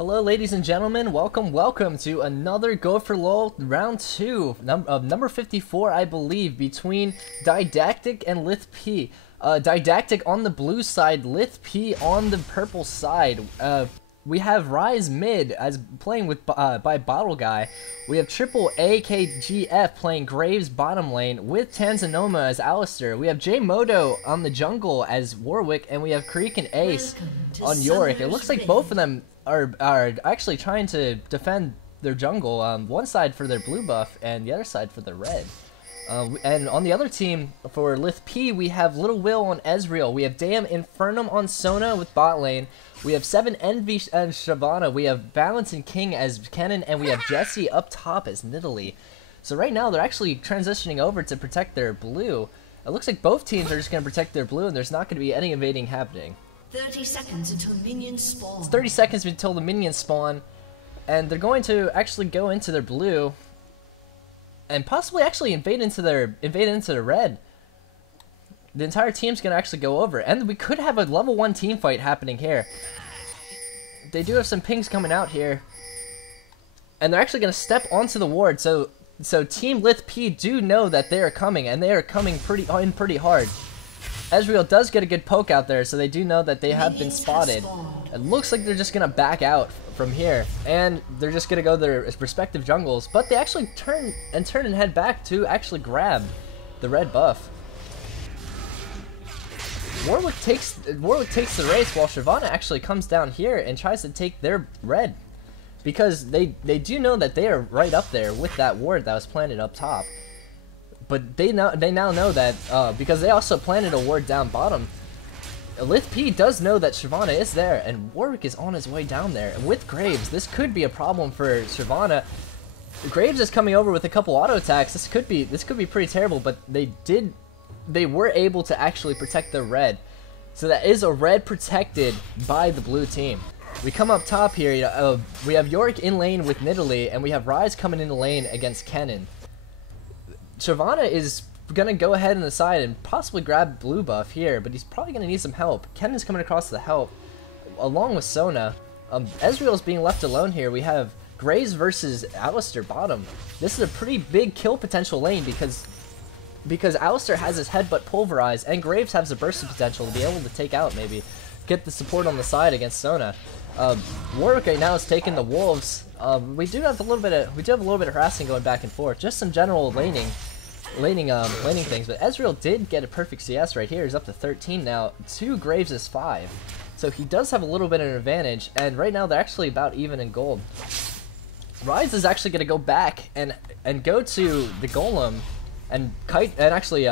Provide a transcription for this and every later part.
Hello ladies and gentlemen, welcome to another Go4lol round 2 of number 54 I believe, between Didactic and Lithp. Didactic on the blue side, Lithp on the purple side. We have Rise mid as playing with by Bottle Guy. We have Triple AKGF playing Graves bottom lane with Tanzanoma as Alistair. We have J Moto on the jungle as Warwick, and we have Creek and Ace on Yorick. It looks like both of them are actually trying to defend their jungle. One side for their blue buff and the other side for the red. And on the other team, for Lithp, we have Little Will on Ezreal. We have Damn Infernum on Sona with bot lane. We have 7 Envy and Shyvana. We have Balance and King as Kennen, and we have Jesse up top as Nidalee. So right now, they're actually transitioning over to protect their blue. It looks like both teams are just going to protect their blue, and there's not going to be any invading happening. 30 seconds until minions spawn. It's 30 seconds until the minions spawn, and they're going to actually go into their blue and possibly actually invade into the red. The entire team's gonna actually go over, and we could have a level 1 team fight happening here. They do have some pings coming out here, and they're actually gonna step onto the ward. So Team Lithp do know that they are coming, and they are coming pretty hard. Ezreal does get a good poke out there, so they do know that they have been spotted. It looks like they're just gonna back out from here, and they're just gonna go their respective jungles. But they actually turn and head back to actually grab the red buff. Warwick takes the race, while Shyvana actually comes down here and tries to take their red, because they do know that they are right up there with that ward that was planted up top. But they now know that because they also planted a ward down bottom. Lithp does know that Shyvana is there, and Warwick is on his way down there. And with Graves, this could be a problem for Shyvana. Graves is coming over with a couple auto attacks. This could be pretty terrible, but they were able to actually protect the red. So that is a red protected by the blue team. We come up top here. We have Yorick in lane with Nidalee, and we have Rise coming into lane against Kennen. Shyvana is gonna go ahead on the side and possibly grab blue buff here, but he's probably gonna need some help. Kennen's coming across the help along with Sona. Ezreal is being left alone here. We have Graves versus Alistair bottom. This is a pretty big kill potential lane because Alistair has his headbutt pulverized, and Graves has a burst potential to be able to take out, maybe get the support on the side against Sona. Warwick right now is taking the wolves. We do have a little bit of harassing going back and forth, just some general laning things. But Ezreal did get a perfect CS right here. He's up to 13 now. 2 Graves is 5, so he does have a little bit of an advantage. And right now they're actually about even in gold. Rise is actually going to go back and go to the golem and kite and actually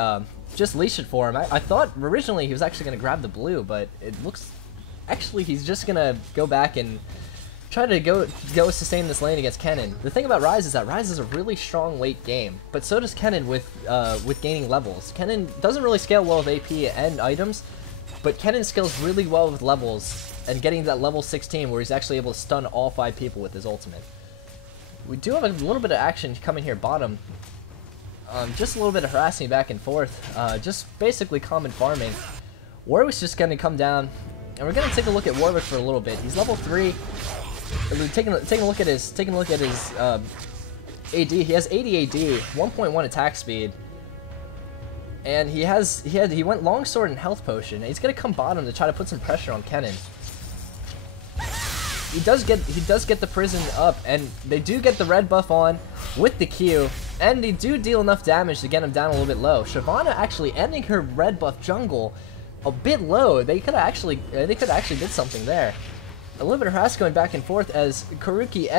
just leash it for him. I thought originally he was actually going to grab the blue, but it looks actually he's just going to go back and try to go sustain this lane against Kennen. The thing about Rise is that Rise is a really strong late game, but so does Kennen with gaining levels. Kennen doesn't really scale well with AP and items, but Kennen scales really well with levels and getting to that level 16 where he's actually able to stun all 5 people with his ultimate. We do have a little bit of action coming here bottom. Just a little bit of harassing back and forth, just basically common farming. Warwick's just gonna come down, and we're gonna take a look at Warwick for a little bit. He's level 3. Taking a look at his AD. He has 80 AD, 1.1 attack speed, and he went longsword and health potion. And he's gonna come bottom to try to put some pressure on Kennen. He does get the prison up, and they do get the red buff on with the Q, and they do deal enough damage to get him down a little bit low. Shyvana actually ending her red buff jungle a bit low. They could actually did something there. A little bit of harass going back and forth as Karuni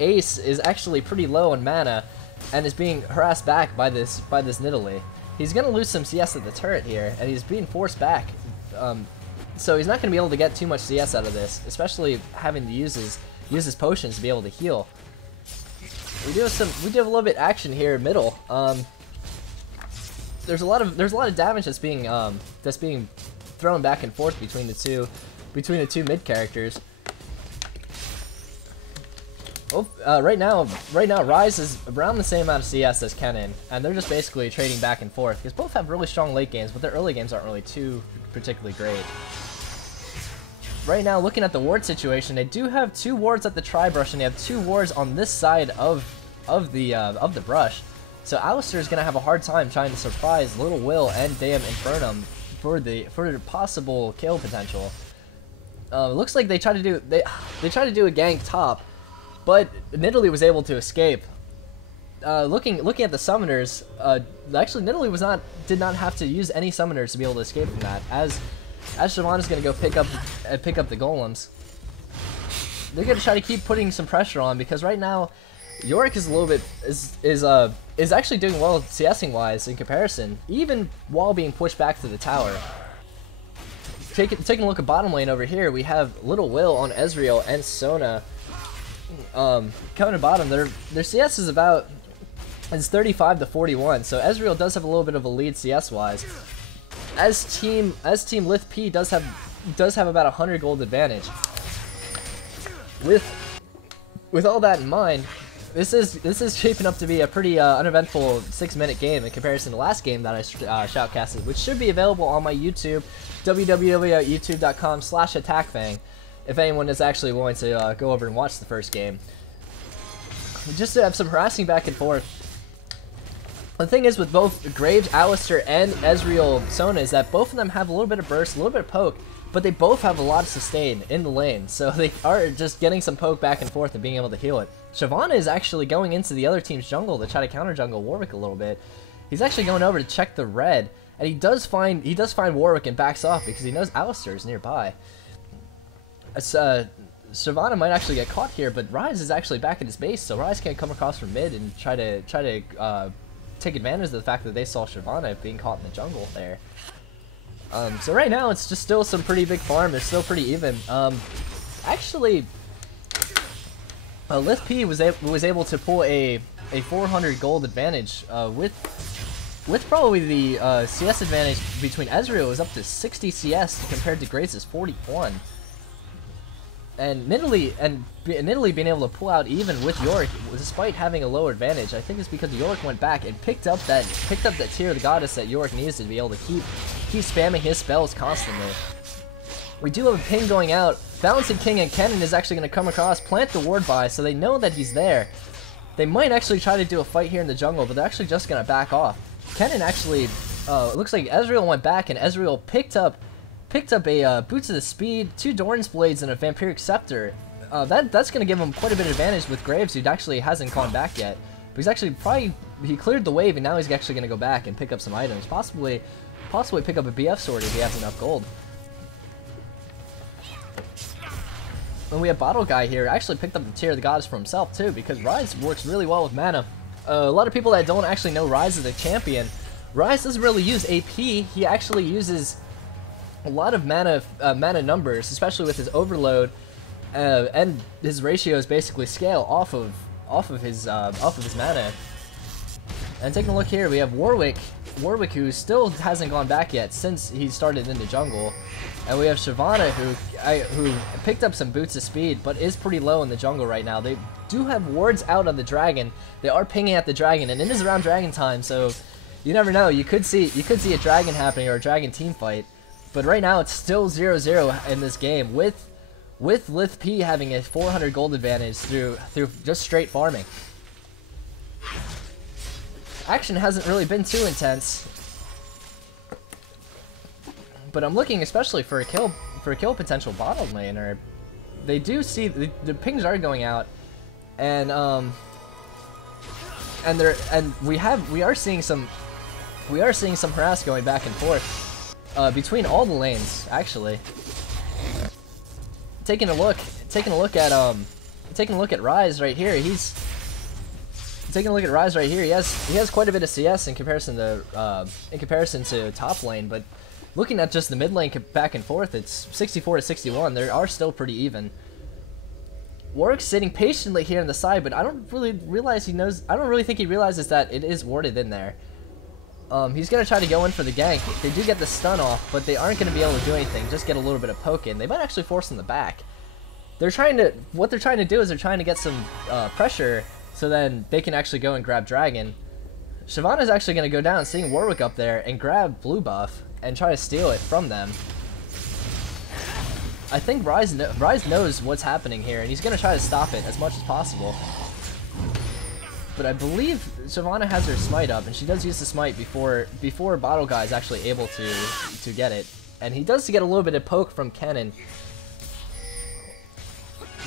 Ace is actually pretty low on mana and is being harassed back by this Nidalee. He's gonna lose some CS at the turret here, and he's being forced back. So he's not gonna be able to get too much CS out of this, especially having to use his potions to be able to heal. We do have a little bit of action here middle. There's a lot of damage that's being thrown back and forth between the two mid characters. Oh, right now Rise is around the same amount of CS as Kennen, and they're just basically trading back and forth because both have really strong late games, but their early games aren't really too particularly great. right now, looking at the ward situation, they do have 2 wards at the tri-brush, and they have 2 wards on this side of the brush. So Alistair is gonna have a hard time trying to surprise Little Will and Damn Infernum for the possible kill potential. Looks like they tried to do a gank top, but Nidalee was able to escape. Looking at the summoners, actually Nidalee did not have to use any summoners to be able to escape from that. As Shyvana's gonna go pick up the golems. They're gonna try to keep putting some pressure on, because right now Yorick is a little bit is actually doing well CSing wise in comparison, even while being pushed back to the tower. Taking a look at bottom lane over here, we have Little Will on Ezreal and Sona. Coming to bottom, their CS is about 35 to 41, so Ezreal does have a little bit of a lead CS wise. As team Lithp does have about 100 gold advantage. With all that in mind, this is shaping up to be a pretty uneventful 6-minute game in comparison to the last game that I shoutcasted, which should be available on my YouTube, www.youtube.com/Attackfang, if anyone is actually willing to go over and watch the first game. Just to have some harassing back and forth. The thing is with both Graves, Alistair, and Ezreal Sona is that both of them have a little bit of burst, a little bit of poke, but they both have a lot of sustain in the lane, so they are just getting some poke back and forth and being able to heal it. Shyvana is actually going into the other team's jungle to try to counter jungle Warwick a little bit. He's actually going over to check the red, and he does find Warwick and backs off because he knows Alistair is nearby. Shyvana might actually get caught here, but Ryze is actually back at his base, so Ryze can't come across from mid and try to take advantage of the fact that they saw Shyvana being caught in the jungle there. So right now it's just still some pretty big farm. It's still pretty even. Actually, Lithp was able to pull a 400 gold advantage with probably the CS advantage between Ezreal was up to 60 CS compared to Graves' 41. And Nidalee being able to pull out even with Yorick, despite having a lower advantage, I think it's because Yorick went back and picked up that tier of the goddess that Yorick needs to be able to keep spamming his spells constantly. We do have a ping going out. Balancing King and Kennen is actually going to come across, plant the ward by, so they know that he's there. They might actually try to do a fight here in the jungle, but they're actually just going to back off. Kennen actually, it looks like Ezreal went back, and Ezreal picked up a Boots of the Speed, 2 Doran's Blades, and a Vampiric Scepter. That's going to give him quite a bit of advantage with Graves, who actually hasn't gone back yet. But he's actually he cleared the wave, and now he's actually going to go back and pick up some items. Possibly pick up a BF sword if he has enough gold. And we have Bottle Guy here, actually picked up the tier of the goddess for himself too, because Ryze works really well with mana. A lot of people that don't actually know Ryze as a champion, Ryze doesn't really use AP, he actually uses a lot of mana numbers, especially with his overload, and his ratios basically scale off of his mana. And taking a look here, we have Warwick, who still hasn't gone back yet since he started in the jungle, and we have Shyvana, who picked up some Boots of Speed, but is pretty low in the jungle right now. They do have wards out on the dragon. They are pinging at the dragon, and it is around dragon time, so you never know. You could see a dragon happening or a dragon team fight. But right now it's still 0-0 in this game, with Lithp having a 400 gold advantage through just straight farming. Action hasn't really been too intense, but I'm looking especially for a kill potential bottom laner. They do see the pings are going out, and we are seeing some harass going back and forth. Between all the lanes, actually. Taking a look at Ryze right here. He has quite a bit of CS in comparison to top lane, but looking at just the mid lane back and forth, it's 64 to 61. They are still pretty even. Warwick's sitting patiently here on the side, but I don't really think he realizes that it is warded in there. He's going to try to go in for the gank. They do get the stun off, but they aren't going to be able to do anything, just get a little bit of poke in. They might actually force him the back. What they're trying to do is they're trying to get some pressure, so then they can actually go and grab dragon. Shyvana's actually going to go down, seeing Warwick up there, and grab blue buff, and try to steal it from them. I think Rise knows what's happening here, and he's going to try to stop it as much as possible. But I believe Shyvana has her smite up, and she does use the smite before Bottle Guy is actually able to get it. And he does get a little bit of poke from Kennen.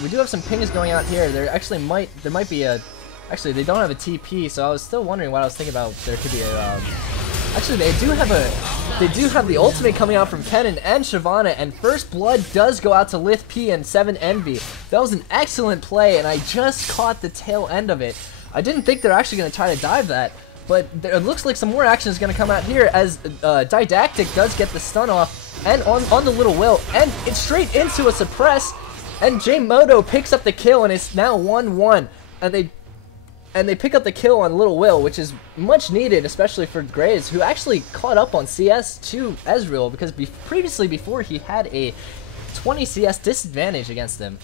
We do have some pings going out here. There might be a... Actually, they don't have a TP, so I was still wondering what I was thinking about. There could be a... Actually, they do have the ultimate coming out from Kennen and Shyvana, and First Blood does go out to Lithp and 7 Envy. That was an excellent play, and I just caught the tail end of it. I didn't think they're actually going to try to dive that, but it looks like some more action is going to come out here as Didactic does get the stun off and on the Little Will, and it's straight into a suppress, and J-Moto picks up the kill, and it's now 1-1, and they pick up the kill on Little Will, which is much needed, especially for Graves, who actually caught up on CS to Ezreal, because previously before he had a 20 CS disadvantage against him.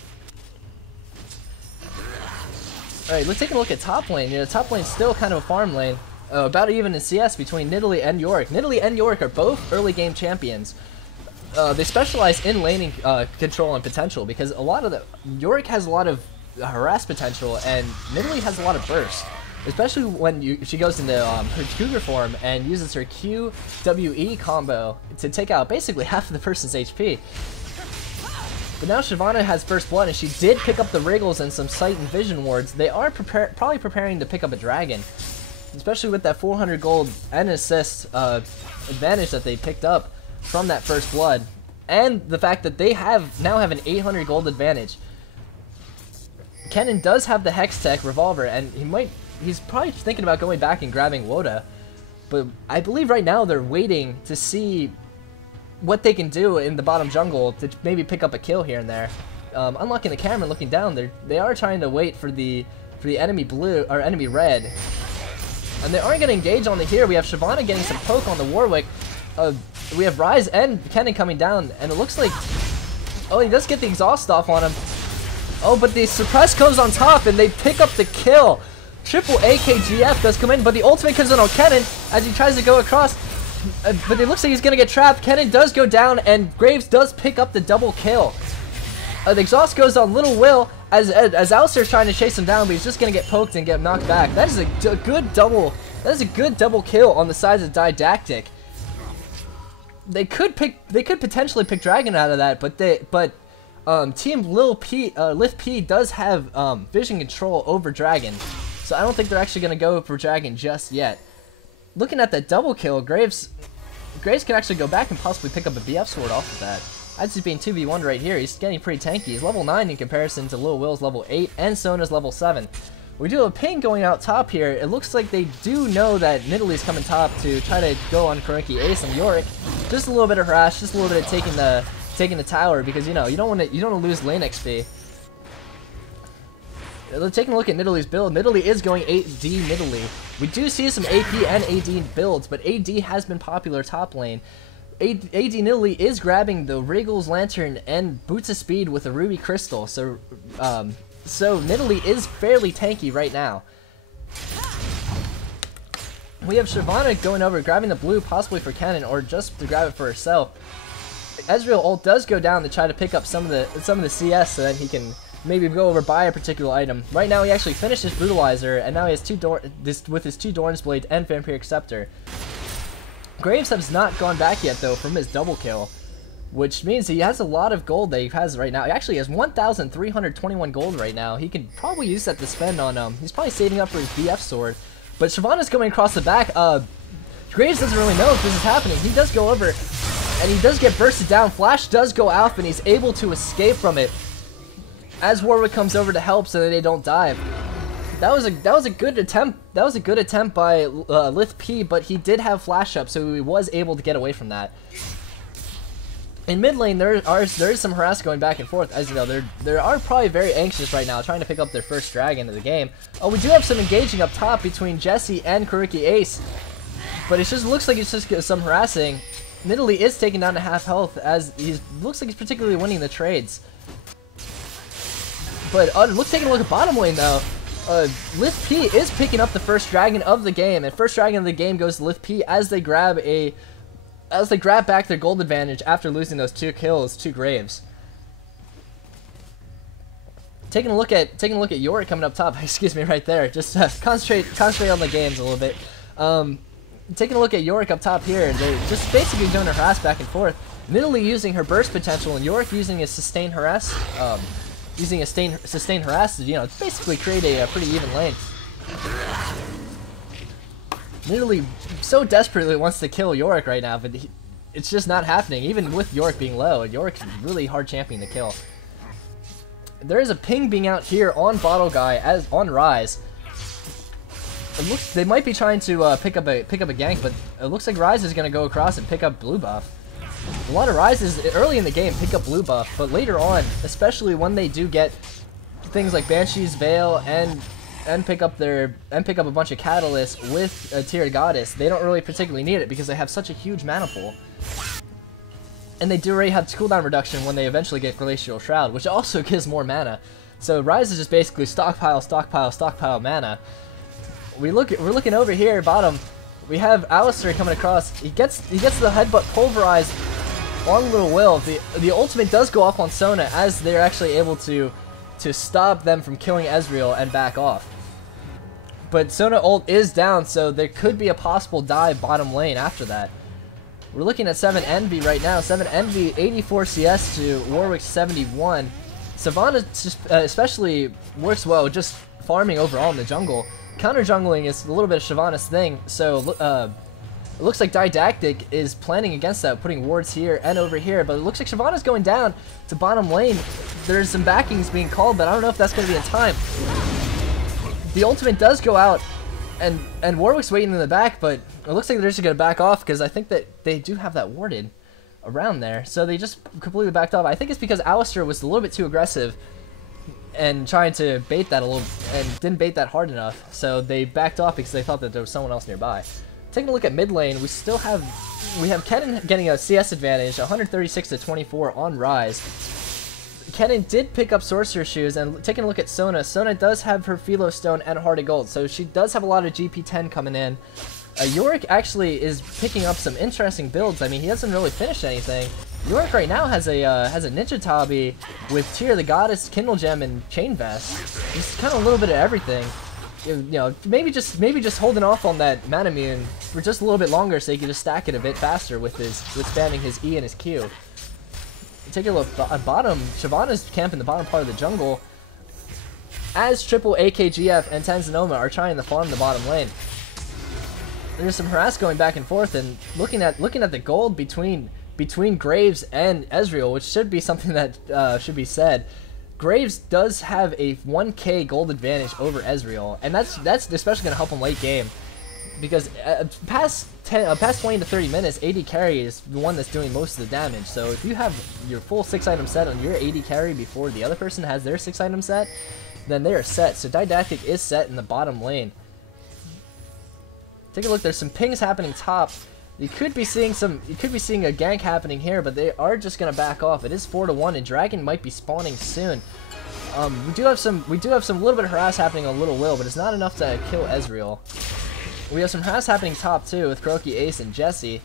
Alright, let's take a look at top lane. You know, top lane's still kind of a farm lane. About even in CS between Nidalee and Yorick. Nidalee and Yorick are both early game champions. They specialize in laning control and potential, because Yorick has a lot of harass potential, and Nidalee has a lot of burst. Especially when she goes into her Cougar form and uses her QWE combo to take out basically half of the person's HP. But now Shyvana has First Blood, and she did pick up the Wriggles and some Sight and Vision wards. They are probably preparing to pick up a Dragon, especially with that 400 gold and assist advantage that they picked up from that First Blood, and the fact that they now have an 800 gold advantage. Kennen does have the Hextech Revolver, and he's probably thinking about going back and grabbing Woda, but I believe right now they're waiting to see what they can do in the bottom jungle to maybe pick up a kill here and there. Unlocking the camera and looking down, they are trying to wait for the enemy blue or enemy red, and they aren't going to engage on the here. We have Shyvana getting some poke on the Warwick. We have Rise and Kennen coming down, and it looks like, oh, he does get the exhaust off on him. Oh, but the suppress goes on top, and they pick up the kill. Triple AKGF does come in, but the ultimate comes in on Kennen as he tries to go across. But it looks like he's going to get trapped. Kennen does go down, and Graves does pick up the double kill. The exhaust goes on Little Will as Alistair's trying to chase him down, but he's just going to get poked and get knocked back. That is a good double kill on the sides of Didactic. They could potentially pick Dragon out of that, but Team Lithp does have vision control over Dragon, so I don't think they're actually going to go for Dragon just yet. Looking at that double kill, Graves can actually go back and possibly pick up a BF sword off of that. That's just being 2v1 right here. He's getting pretty tanky. He's level 9 in comparison to Lil Will's level 8 and Sona's level 7. We do have a ping going out top here. It looks like they do know that Nidalee's coming top to try to go on Kuriki Ace and Yorick. Just a little bit of harass, just a little bit of taking the tower, because you don't want to lose lane XP. Taking a look at Nidalee's build, Nidalee is going AD Nidalee. We do see some AP and AD builds, but AD has been popular top lane. AD Nidalee is grabbing the Wriggles Lantern and Boots of Speed with a Ruby Crystal, so Nidalee is fairly tanky right now. We have Shyvana going over, grabbing the blue, possibly for Kennen, or just to grab it for herself. Ezreal ult does go down to try to pick up some of the CS so that he can maybe go over buy a particular item. Right now he actually finished his Brutalizer, and now he has with his 2 Doran's Blade and Vampiric Scepter. Graves has not gone back yet though from his double kill, which means he has a lot of gold that he has right now. He actually has 1,321 gold right now. He can probably use that to spend on he's probably saving up for his BF sword. But Shyvana's coming across the back. Graves doesn't really know if this is happening. He does go over, and he does get bursted down. Flash does go out, and he's able to escape from it as Warwick comes over to help so that they don't dive. That was a good attempt. That was a good attempt by Lithp, but he did have flash up, so he was able to get away from that. In mid lane, there is some harass going back and forth. As you know, they are probably very anxious right now, trying to pick up their first dragon of the game. Oh, we do have some engaging up top between Jesse and Kuriki Ace, but it just looks like it's just some harassing. Nidalee is taken down to half health, as he looks like he's particularly winning the trades. But taking a look at bottom lane though, Lithp is picking up the first dragon of the game, and first dragon of the game goes to Lithp as they grab back their gold advantage after losing those 2 kills to Graves. taking a look at Yorick coming up top. Excuse me, right there. Just concentrate on the games a little bit. Taking a look at Yorick up top here, they're just basically doing a harass back and forth. Nidalee using her burst potential, and Yorick using a sustain harass. Using a sustain harass to, you know, basically create a pretty even lane. Nidalee so desperately wants to kill Yorick right now, but it's just not happening. Even with Yorick being low, Yorick's really hard champion to kill. There is a ping being out here on Bottle Guy as on Rise. It looks they might be trying to pick up a gank, but it looks like Rise is gonna go across and pick up blue buff. A lot of Rises early in the game pick up blue buff, but later on, especially when they do get things like Banshee's Veil and pick up a bunch of catalysts with a tiered goddess, they don't really particularly need it because they have such a huge mana pool. And they do already have cooldown reduction when they eventually get Glacial Shroud, which also gives more mana. So Rise is just basically stockpile mana. We're looking over here bottom. We have Alistair coming across. He gets the headbutt pulverized on Little Will. The ultimate does go off on Sona as they're actually able to stop them from killing Ezreal and back off. But Sona ult is down, so there could be a possible dive bottom lane after that. We're looking at 7 Envy right now. 7 Envy, 84 CS to Warwick's 71. Savannah especially works well just farming overall in the jungle. Counter jungling is a little bit of Shyvana's thing, so it looks like Didactic is planning against that, putting wards here and over here, but it looks like Shyvana's going down to bottom lane. There's some backings being called, but I don't know if that's going to be in time. The ultimate does go out, and Warwick's waiting in the back, but it looks like they're just going to back off because I think that they do have that warded around there, so they just completely backed off. I think it's because Alistair was a little bit too aggressive and trying to bait that a little, and didn't bait that hard enough, so they backed off because they thought that there was someone else nearby. Taking a look at mid lane, we have Kennen getting a CS advantage, 136 to 24 on Rise. Kennen did pick up Sorcerer's Shoes, and taking a look at Sona, Sona does have her Philo Stone and Heart of Gold, so she does have a lot of GP10 coming in. Yorick actually is picking up some interesting builds. I mean, he hasn't really finished anything. Yorick right now has a Ninja Tabi with Tear of the Goddess, Kindle Gem, and Chain Vest. Just kind of a little bit of everything. You know, maybe just holding off on that Manamune for just a little bit longer so he can just stack it a bit faster with spamming his E and his Q. Take a look at bottom. Shyvana's camping the bottom part of the jungle as triple AKGF and Tanzanoma are trying to farm the bottom lane. There's some harass going back and forth, and looking at the gold between Graves and Ezreal, which should be something that should be said. Graves does have a 1k gold advantage over Ezreal, and that's especially going to help him late game, because past 20 to 30 minutes, AD carry is the one that's doing most of the damage. So if you have your full 6-item set on your AD carry before the other person has their 6-item set, then they are set. So Didactic is set in the bottom lane. Take a look. There's some pings happening top. You could be seeing a gank happening here, but they are just gonna back off. It is 4-1, and Dragon might be spawning soon. We do have some little bit of harass happening on Little Will, but it's not enough to kill Ezreal. We have some harass happening top too with Kuroki, Ace, and Jesse.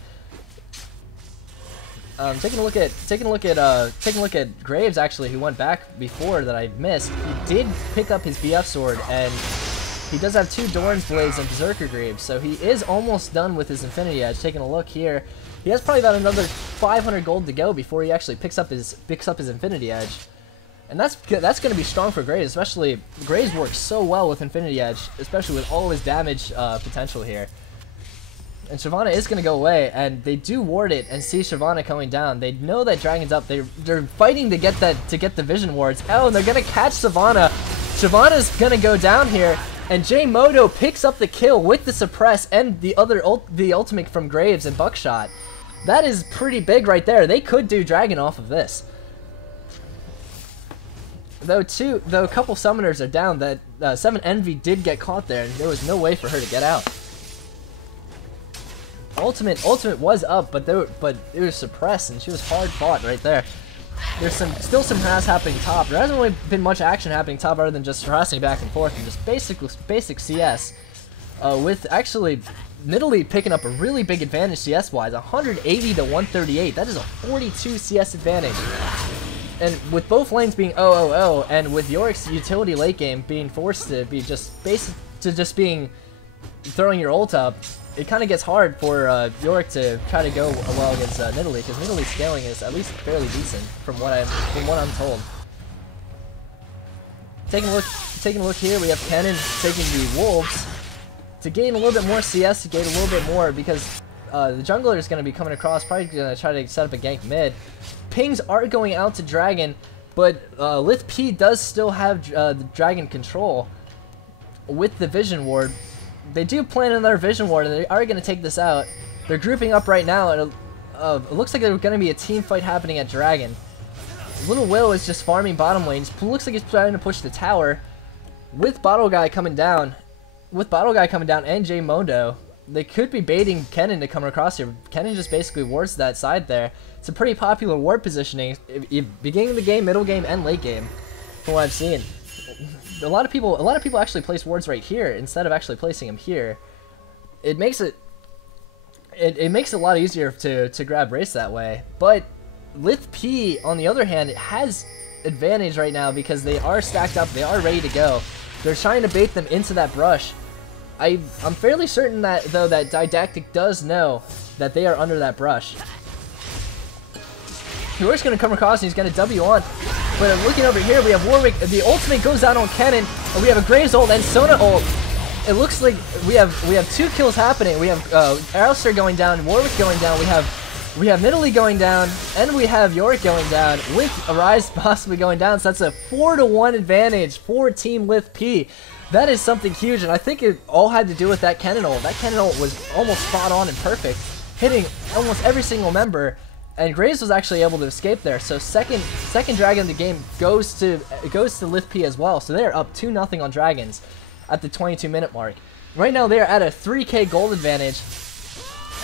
Taking a look at Graves actually, who went back before that I missed. He did pick up his BF sword, and he does have 2 Doran's Blades and Berserker Greaves, so he is almost done with his Infinity Edge. Taking a look here, he has probably about another 500 gold to go before he actually picks up his Infinity Edge, and that's going to be strong for Graves. Especially Graves works so well with Infinity Edge, especially with all his damage potential here. And Shyvana is going to go away, and they do ward it and see Shyvana coming down. They know that Dragon's up. They're fighting to get the vision wards. Oh, and they're going to catch Shyvana. Shyvana's going to go down here. And J Moto picks up the kill with the suppress and the ultimate from Graves and Buckshot. That is pretty big right there. They could do Dragon off of this. Though a couple summoners are down, that 7 Envy did get caught there, and there was no way for her to get out. Ultimate was up, but it was suppressed, and she was hard fought right there. There's still some harass happening top. There hasn't really been much action happening top other than just harassing back and forth and just basic CS. With actually Nidalee picking up a really big advantage CS-wise, 180 to 138. That is a 42 CS advantage. And with both lanes being 0-0-0, and with Yorick's utility late game being forced to be just being throwing your ult up, it kind of gets hard for Yorick to try to go well against Nidalee, because Nidalee's scaling is at least fairly decent from what I'm told. Taking a look here, we have Kennen taking the Wolves to gain a little bit more CS, to gain a little bit more, because the jungler is going to be coming across, probably going to try to set up a gank mid. Pings are going out to Dragon, but Lithp does still have the Dragon control with the Vision Ward. They do plan another Vision Ward, and they are going to take this out. They're grouping up right now, and it looks like there's going to be a team fight happening at Dragon. Little Will is just farming bottom lanes. Looks like he's trying to push the tower. With Bottle Guy coming down, and J Mondo, they could be baiting Kennen to come across here. Kennen just basically wards that side there. It's a pretty popular ward positioning, beginning of the game, middle game, and late game, from what I've seen. A lot of people actually place wards right here instead of actually placing them here. It makes it a lot easier to grab race that way. But Lithp, on the other hand, has advantage right now because they are stacked up, they are ready to go. They're trying to bait them into that brush. I'm fairly certain that though that Didactic does know that they are under that brush. Yorick's gonna come across and he's gonna W on. But looking over here, we have Warwick. The ultimate goes out on Kennen, and we have a Graves ult and Sona ult. It looks like we have 2 kills happening. We have Alistair going down, Warwick going down. We have Nidalee going down, and we have Yorick going down, with Arise possibly going down. So that's a 4-to-1 advantage for Team Lithp. That is something huge, and I think it all had to do with that Kennen ult. That Kennen ult was almost spot on and perfect, hitting almost every single member. And Graves was actually able to escape there. So second dragon of the game goes to Lithp as well. So they're up 2-0 on dragons at the 22-minute mark. Right now they are at a 3k gold advantage,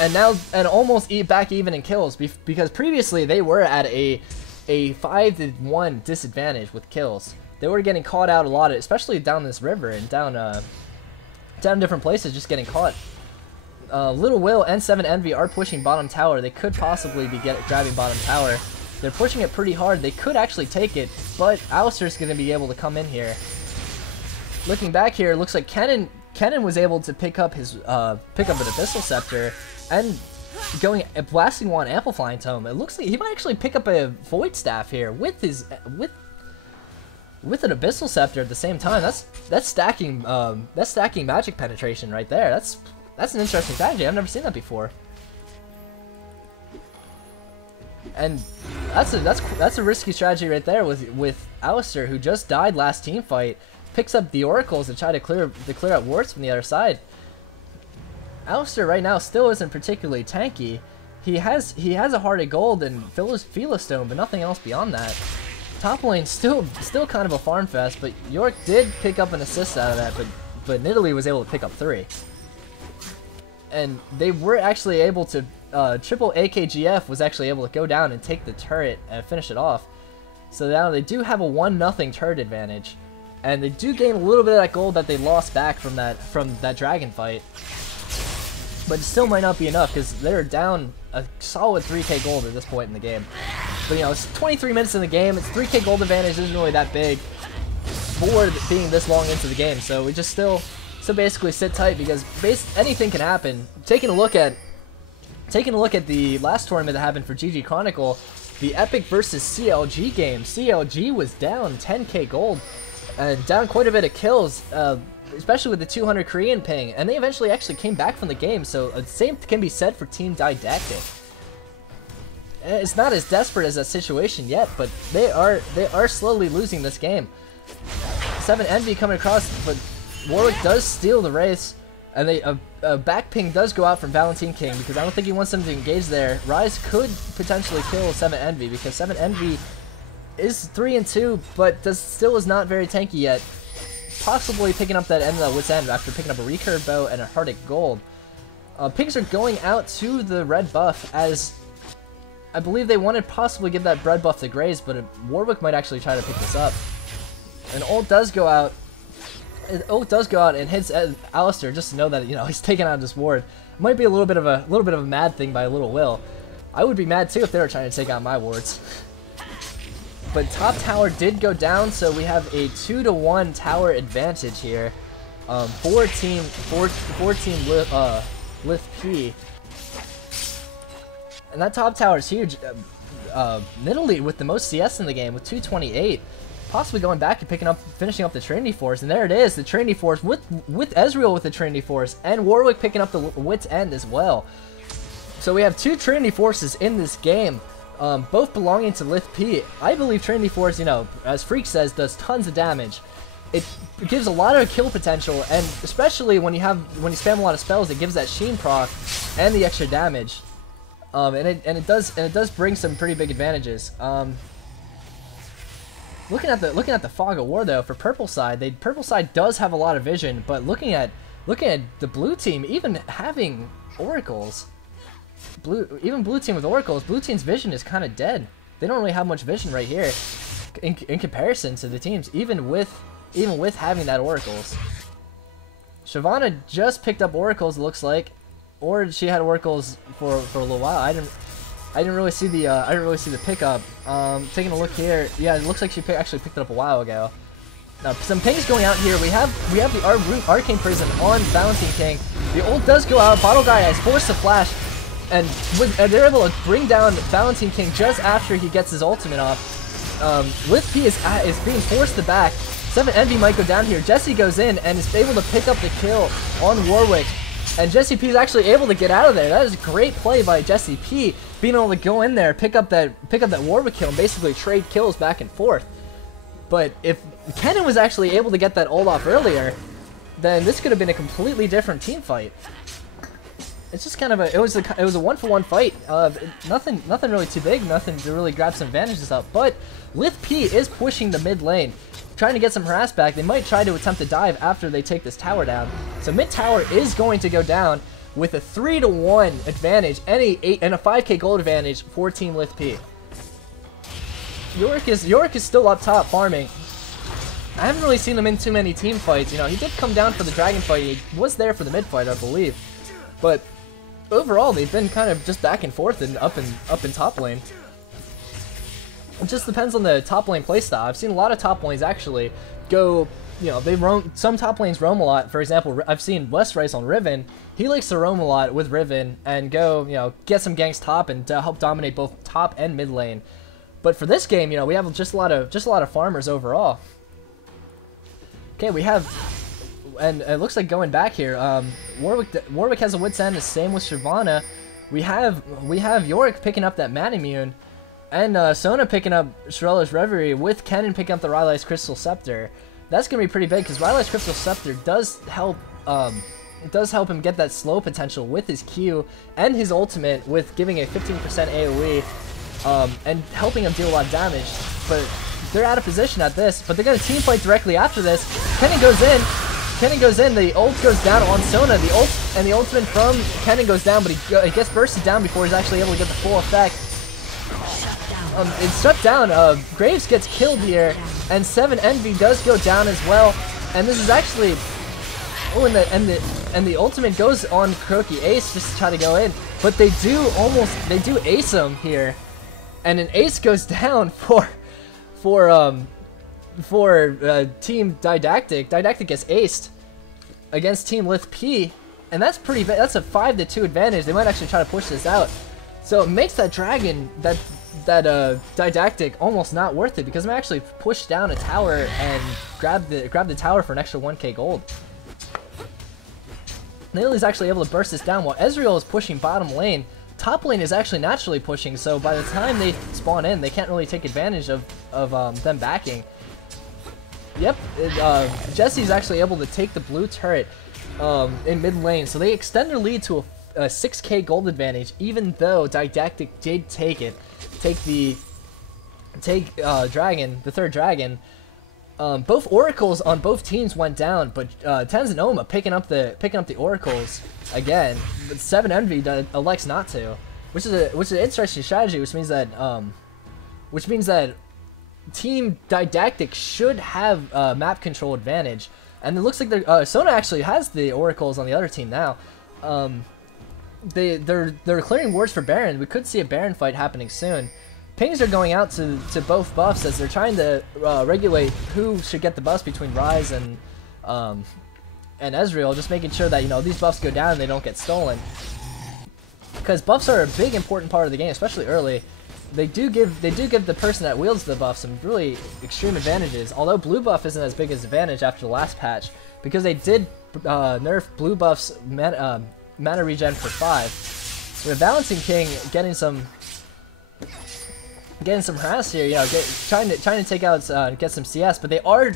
and almost back even in kills, because previously they were at a 5-to-1 disadvantage with kills. They were getting caught out a lot, especially down this river and down different places, just getting caught. Little Will and 7 Envy are pushing bottom tower. They could possibly be grabbing bottom tower. They're pushing it pretty hard. They could actually take it, but Alistair's going to be able to come in here. Looking back here, it looks like Kennen was able to pick up an Abyssal Scepter and blasting one Amplifying Tome. It looks like he might actually pick up a Void Staff here with an Abyssal Scepter at the same time. That's stacking magic penetration right there. That's an interesting strategy. I've never seen that before. And that's a risky strategy right there with Alistair, who just died last team fight. Picks up the oracles to try to clear out wards from the other side. Alistair right now still isn't particularly tanky. He has a Heart of Gold and Philistone, but nothing else beyond that. Top lane still kind of a farm fest, but York did pick up an assist out of that, but Nidalee was able to pick up 3. And they were actually able to, triple AKGF was actually able to go down and take the turret and finish it off. So now they do have a 1-0 turret advantage. And they do gain a little bit of that gold that they lost back from that dragon fight. But it still might not be enough, because they're down a solid 3k gold at this point in the game. But you know, it's 23 minutes in the game, it's 3k gold advantage isn't really that big for being this long into the game. So we just still basically sit tight, because anything can happen. Taking a look at the last tournament that happened for GG Chronicle, the Epic versus CLG game. CLG was down 10k gold and down quite a bit of kills, especially with the 200 Korean ping, and they eventually actually came back from the game. So the same can be said for Team Didactic. It's not as desperate as that situation yet, but they are slowly losing this game. 7 Envy coming across, but Warwick does steal the race, and a back ping does go out from Valentine King, because I don't think he wants them to engage there. Rise could potentially kill 7 Envy, because 7 Envy is 3-2, but still is not very tanky yet. Possibly picking up that end of the Wit's End after picking up a recurve bow and a Heartic Gold. Pigs are going out to the red buff, as I believe they wanted possibly give that red buff to Graves, but Warwick might actually try to pick this up. And ult does go out. Ult does go out and hits Alistair, just to know that, you know, he's taking out this ward. Might be a little bit of a mad thing by Little Will. I would be mad too if they were trying to take out my wards. but top tower did go down, so we have a 2-to-1 tower advantage here. For team Lithp. And that top tower is huge. Nidalee with the most CS in the game with 228. Possibly going back and finishing up the Trinity Force, and there it is, the Trinity Force with Ezreal with the Trinity Force, and Warwick picking up the Wit's End as well. So we have 2 Trinity Forces in this game, both belonging to Lithp. I believe Trinity Force, you know, as Freak says, does tons of damage. It gives a lot of kill potential, and especially when you spam a lot of spells, it gives that Sheen proc and the extra damage. And it does bring some pretty big advantages. Looking at the Fog of War though, for purple side, purple side does have a lot of vision, but looking at the blue team, even having oracles, blue team with oracles, blue team's vision is kind of dead. They don't really have much vision right here in comparison to the teams, even with having that oracles. Shyvana just picked up oracles, it looks like, or she had oracles for a little while. I didn't really see the pickup. Taking a look here, yeah, it looks like she actually picked it up a while ago. Now, some pings going out here. We have the Arcane Prison on Valentine King. The ult does go out. Bottle Guy has forced the flash, and they're able to bring down Valentine King just after he gets his ultimate off. Lithp is being forced to back. 7 Envy might go down here. Jesse goes in and is able to pick up the kill on Warwick. And Jesse P is actually able to get out of there. That is a great play by Jesse P, being able to go in there, pick up that Warwick kill, and basically trade kills back and forth. But if Kennen was actually able to get that ult off earlier, then this could have been a completely different team fight. It's just kind of it was a 1-for-1 fight. Nothing really too big, nothing to really grab some advantages up. But Lithp is pushing the mid lane, trying to get some harass back. They might try to attempt to dive after they take this tower down. So mid tower is going to go down with a 3-to-1 advantage and a 5k gold advantage for Team Lithp. Yorick is still up top farming. I haven't really seen him in too many team fights. You know, he did come down for the dragon fight. He was there for the mid fight, I believe. But overall, they've been kind of just back and forth and up in top lane. It just depends on the top lane playstyle. I've seen a lot of top lanes actually go, you know, they roam. Some top lanes roam a lot. For example, I've seen Westrice on Riven. He likes to roam a lot with Riven and go, you know, get some ganks top and help dominate both top and mid lane. But for this game, you know, we have just a lot of farmers overall. Okay, we have, and it looks like going back here, Warwick has a Wit's End, the same with Shyvana. We have Yorick picking up that Manamune, and Sona picking up Shrella's Reverie, with Kennen picking up the Rylai's Crystal Scepter. That's gonna be pretty big because Rylai's Crystal Scepter does help him get that slow potential with his Q and his ultimate, with giving a 15% AoE and helping him deal a lot of damage. But they're out of position at this, but they're gonna team fight directly after this. Kennen goes in, the ult goes down on Sona, the ult and the ultimate from Kennen goes down, but he gets bursted down before he's actually able to get the full effect. It's shut down. Graves gets killed here, and 7 Envy does go down as well. And this is actually, and the ultimate goes on Croaky Ace just to try to go in, but they do ace him here, and an ace goes down for Team Didactic. Didactic gets aced against Team Lithp, and that's pretty bad. That's a 5-to-2 advantage. They might actually try to push this out, so it makes that dragon, that Didactic, almost not worth it, because I'm actually pushed down a tower and grab the tower for an extra 1k gold. Nidalee's actually able to burst this down while Ezreal is pushing bottom lane. Top lane is actually naturally pushing, so by the time they spawn in, they can't really take advantage of them backing. Yep, Jesse's actually able to take the blue turret in mid lane, so they extend their lead to a 6k gold advantage, even though Didactic did take the third dragon. Both oracles on both teams went down, but Tens and Oma picking up the oracles again. But 7 Envy elects not to, which is an interesting strategy, which means that Team Didactic should have map control advantage, and it looks like Sona actually has the oracles on the other team now. They're clearing wards for Baron. We could see a Baron fight happening soon. pings are going out to both buffs as they're trying to regulate who should get the buffs between Ryze and Ezreal, just making sure that, you know, these buffs go down and they don't get stolen. Because buffs are a big important part of the game, especially early. They do give the person that wields the buff some really extreme advantages. Although blue buff isn't as big as advantage after the last patch, because they did nerf blue buff's mana regen for 5. With Balancing King getting some harass here, you know, trying to take out get some CS, but they are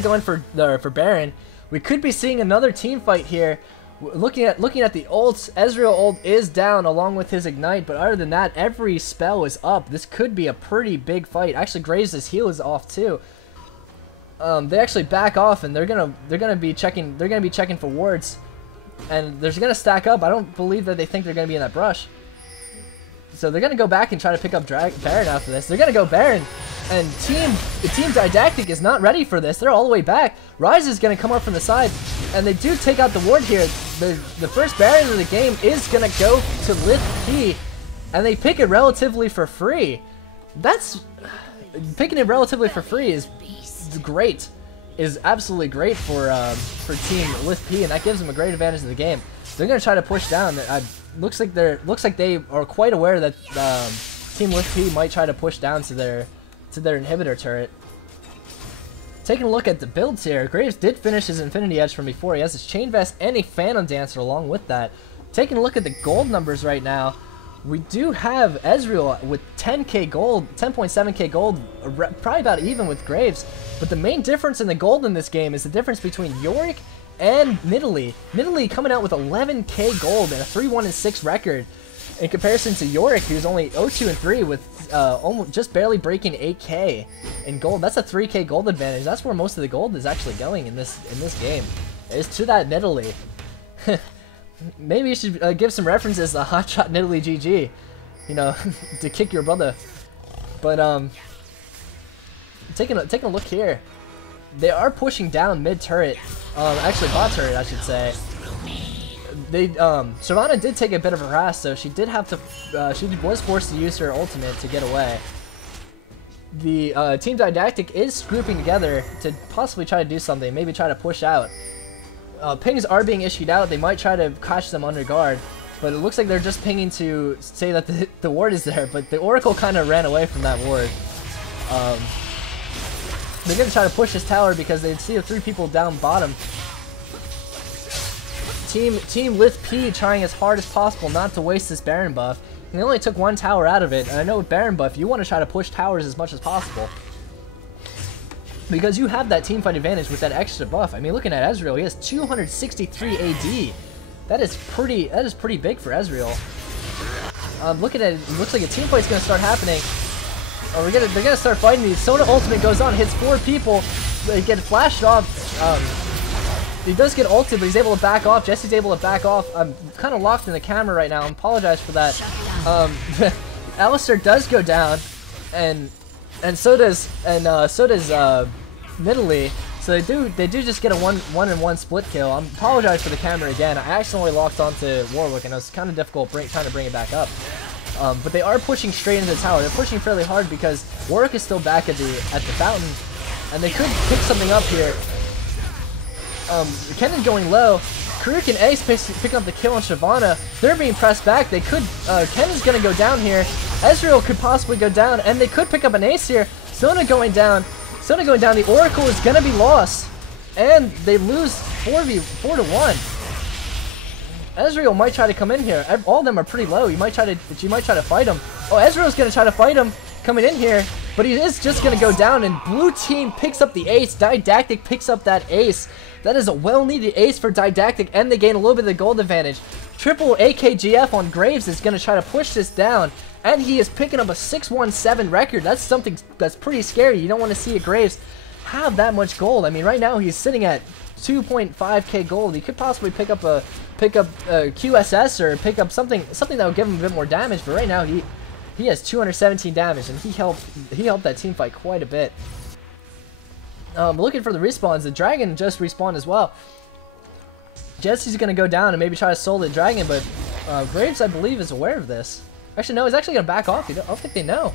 going for Baron. We could be seeing another team fight here. Looking at the ults, Ezreal ult is down along with his ignite, but other than that, every spell is up. This could be a pretty big fight. Actually, Graves' heal is off too. They actually back off, and they're gonna be checking for wards, and they're gonna stack up. I don't believe that they think they're gonna be in that brush. So they're gonna go back and try to pick up Baron after this. They're gonna go Baron, and the team Didactic is not ready for this. They're all the way back. Ryze is gonna come up from the side, and they do take out the ward here. The first Baron of the game is gonna go to Lithp, and they pick it relatively for free. Picking it relatively for free is great. Is absolutely great for Team Lithp, and that gives them a great advantage in the game. They're gonna try to push down. Looks like they are quite aware that Team Lithp might try to push down to their inhibitor turret. Taking a look at the builds here, Graves did finish his Infinity Edge from before. He has his Chain Vest and a Phantom Dancer along with that. Taking a look at the gold numbers right now, we do have Ezreal with 10k gold, 10.7k gold, probably about even with Graves. But the main difference in the gold in this game is the difference between Yorick and Nidalee. Nidalee coming out with 11k gold and a 3-1-6 record, in comparison to Yorick, who's only 0-2-3 with almost just barely breaking 8k in gold. That's a 3k gold advantage. That's where most of the gold is actually going in this game. It's to that Nidalee. Maybe you should give some references to Hotshot Nidalee GG, you know, to kick your brother. But taking a look here, they are pushing down mid turret. Actually bot turret, I should say. Shyvana did take a bit of a harass, so she did have to. She was forced to use her ultimate to get away. The Team Didactic is grouping together to possibly try to do something, maybe try to push out. Pings are being issued out. They might try to catch them under guard, but it looks like they're just pinging to say that the ward is there. But the Oracle kind of ran away from that ward. They're gonna try to push this tower because they see the 3 people down bottom. Team Lithp trying as hard as possible not to waste this Baron buff. And they only took 1 tower out of it, and I know with Baron buff, you want to try to push towers as much as possible, because you have that teamfight advantage with that extra buff. I mean, looking at Ezreal, he has 263 AD. That is pretty big for Ezreal. Looking at it, it looks like a team fight's gonna start happening. They're gonna start fighting. The Sona ultimate goes on, hits 4 people. They get flashed off. He does get ulted, but he's able to back off. Jesse's able to back off. I'm kind of locked in the camera right now. I apologize for that. Alistar does go down, and so does Nidalee. So they do just get a one-on-one split kill. I apologize for the camera again. I accidentally locked onto Warwick, and it was kind of difficult trying to bring it back up. But they are pushing straight into the tower. They're pushing fairly hard because Warwick is still back at the fountain, and they could pick something up here. Kennen going low. Karuk and Ace picking up the kill on Shyvana. They're being pressed back. They could. Kennen's gonna go down here. Ezreal could possibly go down, and they could pick up an Ace here. Sona going down. The Oracle is gonna be lost, and they lose 4-1. Ezreal might try to come in here. All of them are pretty low. You might try to fight him. Oh, Ezreal's gonna try to fight him coming in here, but he is just gonna go down. And blue team picks up the ace. Didactic picks up that ace. That is a well-needed ace for Didactic, and they gain a little bit of the gold advantage. Triple AKGF on Graves is going to try to push this down, and he is picking up a 617 record. That's something that's pretty scary. You don't want to see a Graves have that much gold. I mean, right now he's sitting at 2.5k gold. He could possibly pick up a QSS or pick up something that would give him a bit more damage. But right now he has 217 damage, and he helped that team fight quite a bit. Looking for the respawns. The dragon just respawned as well. Jesse's gonna go down and maybe try to soul the dragon, but Graves, I believe, is aware of this. Actually, no, he's actually gonna back off. I don't think they know.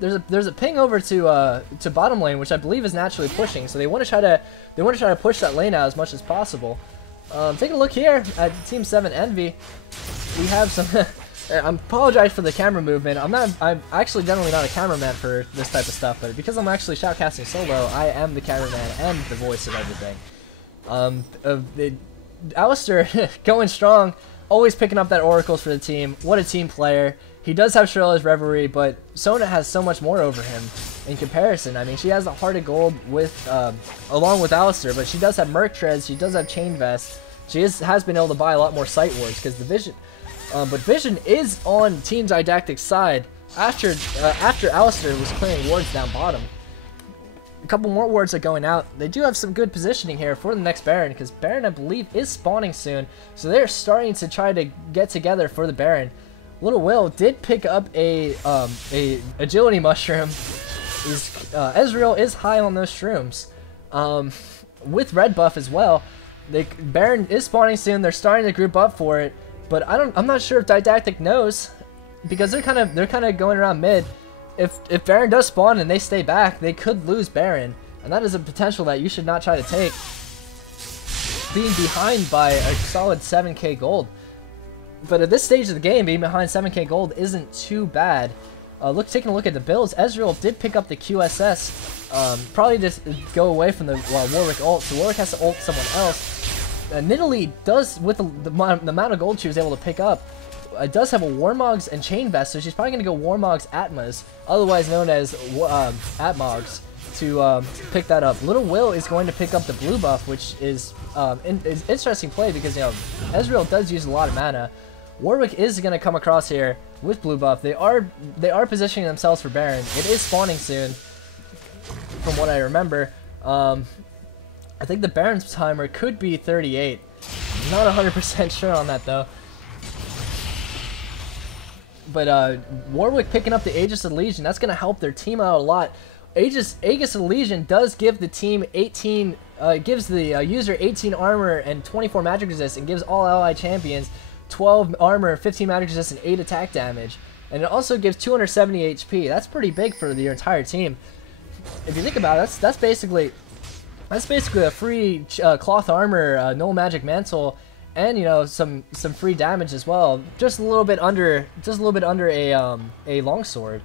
there's a ping over to bottom lane, which I believe is naturally pushing. So they want to try to push that lane out as much as possible. Take a look here at Team 7 Envy. We have some. I apologize for the camera movement. I'm actually generally not a cameraman for this type of stuff, but because I'm actually shoutcasting solo, I am the cameraman and the voice of everything. Alistair going strong, always picking up that oracles for the team. What a team player. He does have Shrilla's Reverie, but Sona has so much more over him in comparison. I mean, she has the Heart of Gold with along with Alistair, but she does have Merc Treads, she does have Chain Vest. She has been able to buy a lot more Sight Wards because the Vision. But Vision is on Team Didactic's side after Alistair was clearing wards down bottom. A couple more wards are going out. They do have some good positioning here for the next Baron, because Baron, I believe, is spawning soon. So they're starting to try to get together for the Baron. Little Will did pick up a agility mushroom. Ezreal is high on those shrooms. With red buff as well. Baron is spawning soon. They're starting to group up for it. But I'm not sure if Didactic knows, because they're kind of going around mid. If Baron does spawn and they stay back, they could lose Baron, and that is a potential that you should not try to take. Being behind by a solid 7k gold, but at this stage of the game, being behind 7k gold isn't too bad. Taking a look at the builds, Ezreal did pick up the QSS. Probably just go away from the Warwick ult, so Warwick has to ult someone else. Nidalee does, with the amount of gold she was able to pick up, does have a Warmogs and Chain Vest, so she's probably going to go Warmogs Atmas, otherwise known as Atmogs, to pick that up. Little Will is going to pick up the blue buff, which is interesting play because, you know, Ezreal does use a lot of mana. Warwick is going to come across here with blue buff. They are positioning themselves for Baron. It is spawning soon, from what I remember. I think the Baron's timer could be 38. Not 100% sure on that though. But Warwick picking up the Aegis of the Legion, that's going to help their team out a lot. Aegis of the Legion does give the team 18, gives the user 18 armor and 24 magic resist, and gives all allied champions 12 armor, 15 magic resist, and 8 attack damage. And it also gives 270 HP. That's pretty big for the entire team. If you think about it, that's basically a free cloth armor, no magic mantle, and, you know, some free damage as well. Just a little bit under a longsword.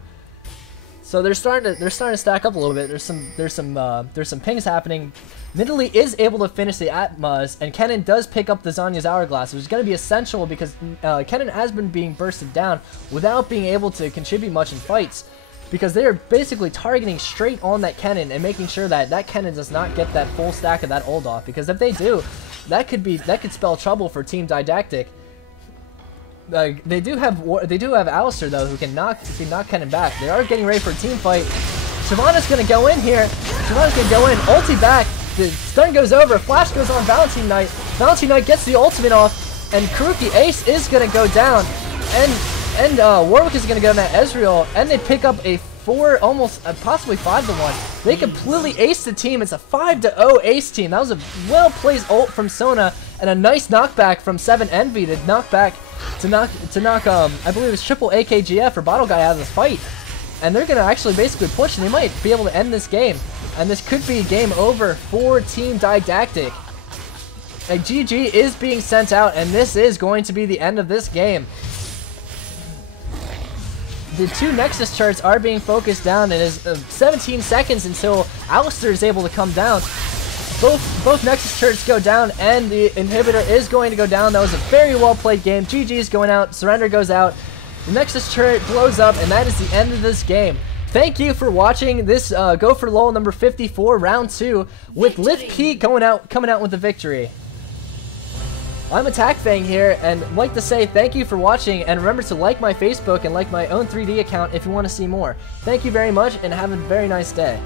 So they're starting to stack up a little bit. There's some pings happening. Nidalee is able to finish the Atmas, and Kennen does pick up the Zanya's Hourglass, which is going to be essential because Kennen has been being bursted down without being able to contribute much in fights, because they are basically targeting straight on that Kennen and making sure that Kennen does not get that full stack of that ult off, because if they do, that could spell trouble for Team Didactic. They do have Alistair though, who can knock Kennen back. They are getting ready for a team fight. Shyvana's gonna go in here. Shyvana's gonna go in, ulti back. The stun goes over. Flash goes on Valentine Knight. Valentine Knight gets the ultimate off, and Karuki Ace is gonna go down, and Warwick is gonna go down at Ezreal, and they pick up a 4, almost possibly 5-1. They completely ace the team. It's a 5-0 ace team. That was a well-placed ult from Sona, and a nice knockback from 7 Envy to knock I believe it was triple AKGF or Bottle Guy out of this fight. And they're gonna actually basically push, and they might be able to end this game. And this could be game over for Team Didactic. A GG is being sent out, and this is going to be the end of this game. The 2 Nexus turrets are being focused down, and it is 17 seconds until Alistair is able to come down. Both Nexus turrets go down, and the inhibitor is going to go down. That was a very well played game. GG is going out, Surrender goes out, the Nexus turret blows up, and that is the end of this game. Thank you for watching this Go4lol number 54 round 2 with Lithp coming out with the victory. I'm Attackfang here, and I'd like to say thank you for watching, and remember to like my Facebook and like my own 3D account if you want to see more. Thank you very much, and have a very nice day.